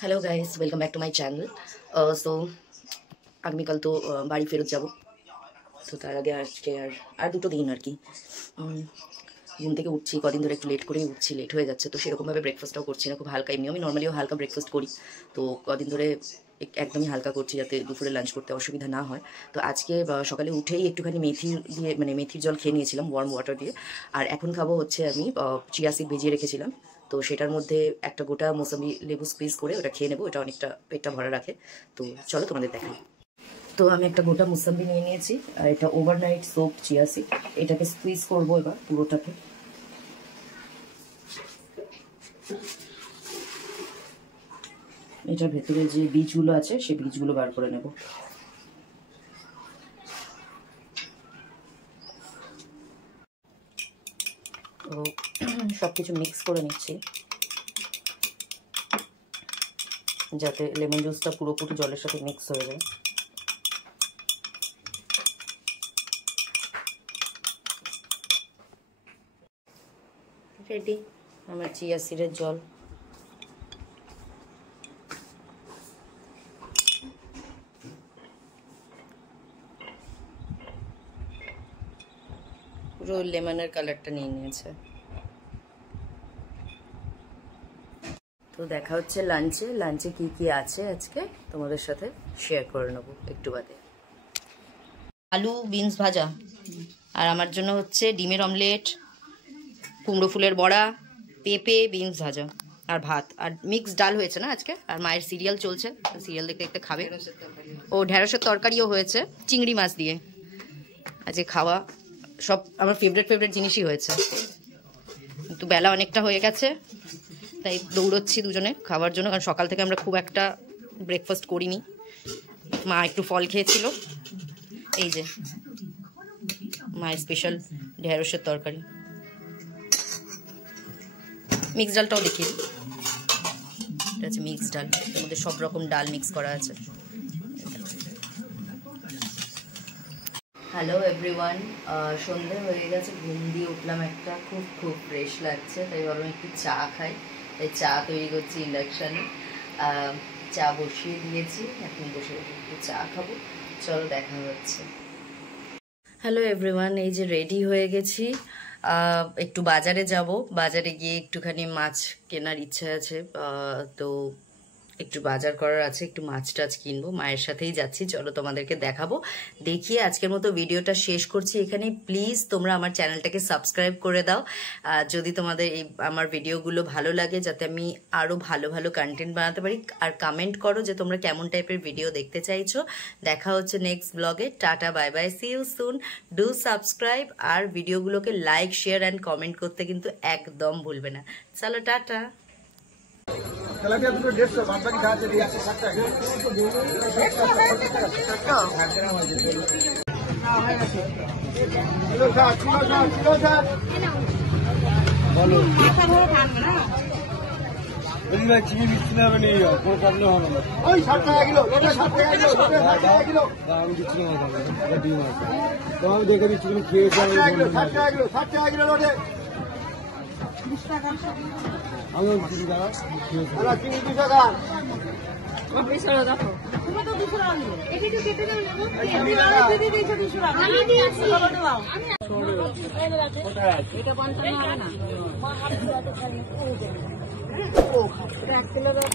Hello guys, welcome back to my channel. So আগামীকাল তো বাড়ি ফেরত যাব। তো তার আগে আজকে আর দুটো দিন আর কি ঘুম থেকে উঠছি, কদিন ধরে একটু লেট করেই উঠছি, লেট হয়ে যাচ্ছে। তো সেরকমভাবে ব্রেকফাস্টটাও করছি না, খুব হালকা। এমনি আমি নর্মালিও হালকা ব্রেকফাস্ট করি, তো কদিন ধরে একদমই হালকা করছি যাতে দুপুরে লাঞ্চ করতে অসুবিধা না হয়। তো আজকে সকালে উঠেই একটুখানি মেথি দিয়ে মেথির জল খেয়ে নিয়েছিলাম ওয়ার্ম ওয়াটার দিয়ে। আর এখন খাবো হচ্ছে আমি চিয়া সিড ভিজিয়ে রেখেছিলাম, তো সেটার মধ্যে একটা গোটা মোসাম্বি লেবু স্কুইজ করে ওটা খেয়ে নেবো। এটা অনেকটা পেটটা ভরা রাখে। তো চলো তোমাদের দেখাই। তো আমি একটা গোটা মোসাম্বি নিয়ে নিয়েছি, আর এটা ওভারনাইট সোপ চিয়া সিড। এটাকে স্কুইজ করবো এবার পুরোটাকে। এটার ভেতরে যে বীজগুলো আছে সেই বীজগুলো বার করে নেব। তো সবকিছু মিক্স করে নিচ্ছি যাতে লেমন জুসটা পুরোপুরি জলের সাথে মিক্স হয়ে যায়। রেডি আমার চিয়া সিডের জল। পুরো লেমনের কালারটা নিয়ে নিয়েছে। তো দেখা হচ্ছে লাঞ্চে কি কি আছে আজকে তোমাদের সাথে শেয়ার করে নেবো একটু বাদে। আলু বিনস ভাজা, আর আমার জন্য হচ্ছে ডিমের অমলেট, কুমড়ো ফুলের বড়া, পেঁপে বিনস ভাজা আর ভাত, আর মিক্স ডাল হয়েছে না আজকে। আর মায়ের সিরিয়াল চলছে, সিরিয়াল দেখতে দেখতে খাবে। ও ঢেঁড়সের তরকারিও হয়েছে চিংড়ি মাছ দিয়ে। আজকে খাওয়া সব আমার ফেভারিট জিনিসই হয়েছে, কিন্তু বেলা অনেকটা হয়ে গেছে তাই দৌড়চ্ছি দুজনে খাওয়ার জন্য, কারণ সকাল থেকে আমরা খুব একটা ব্রেকফাস্ট করিনি। মা একটু ফল খেয়েছিল। এই যে মায়ের স্পেশাল ঢেঁড়সের তরকারি। মিক্স ডালটাও দেখিয়ে, এটা হচ্ছে মিক্স ডাল, এর মধ্যে সব রকম ডাল মিক্স করা আছে। হ্যালো এভরিওয়ান, সন্ধে হয়ে গেছে, ঘুম দিয়ে উঠলাম একটা, খুব ফ্রেশ লাগছে, তাই ভাবলাম একটু চা খাই। তাই চা তৈরি করছি ইন্ডাকশানে, চা বসিয়ে দিয়েছি, এখন বসে একটু চা খাবো। চলো দেখা হচ্ছে। হ্যালো এভরিওয়ান, এই যে রেডি হয়ে গেছি, একটু বাজারে যাব। বাজারে গিয়ে একটুখানি মাছ কেনার ইচ্ছা আছে, তো একটু বাজার করার আছে, একটু মাছ টাছ কিনবো। মায়ের সাথেই যাচ্ছি, চলো তোমাদেরকে দেখাবো। দেখিয়ে আজকের মতো ভিডিওটা শেষ করছি এখানে। প্লিজ তোমরা আমার চ্যানেলটাকে সাবস্ক্রাইব করে দাও যদি তোমাদের এই আমার ভিডিওগুলো ভালো লাগে, যাতে আমি আরও ভালো কন্টেন্ট বানাতে পারি। আর কমেন্ট করো যে তোমরা কেমন টাইপের ভিডিও দেখতে চাইছো। দেখা হচ্ছে নেক্সট ব্লগে। Tata, bye bye, see you soon. Do subscribe, আর ভিডিওগুলোকে লাইক, শেয়ার অ্যান্ড কমেন্ট করতে কিন্তু একদম ভুলবে না। চলো টাটা। তেলাপিয়া দুটো 150, বাদ বাকি যা আছে দিয়ে আসে 60 টাকা। বলো চিনি মিষ্টি নেবে নেই, কোনো প্রবলেম হবে না। ওই 60 টাকা কিলো, 60 টাকা কিলো, 60 টাকা কিলো। আমি দিচ্ছি না, ডিম আছে তো আমি দেখে দিচ্ছি, তুমি খেয়ে 60 টাকা কিলো, 60 টাকা কিলো, 60 টাকা কিলো লোটে। 20 টাকা আমি দিচ্ছি দাদা, চিনি 2 টাকা। দেখো তুমি তো 200 টাকা নিও, এটা একটু কেটে দাও। দিদি দিয়েছো 200 টাকা, আমি দিয়েছি। বলো দাও এটা 55 হবে না, মা হাত দিতে খালি ও 1 কিলো দাও।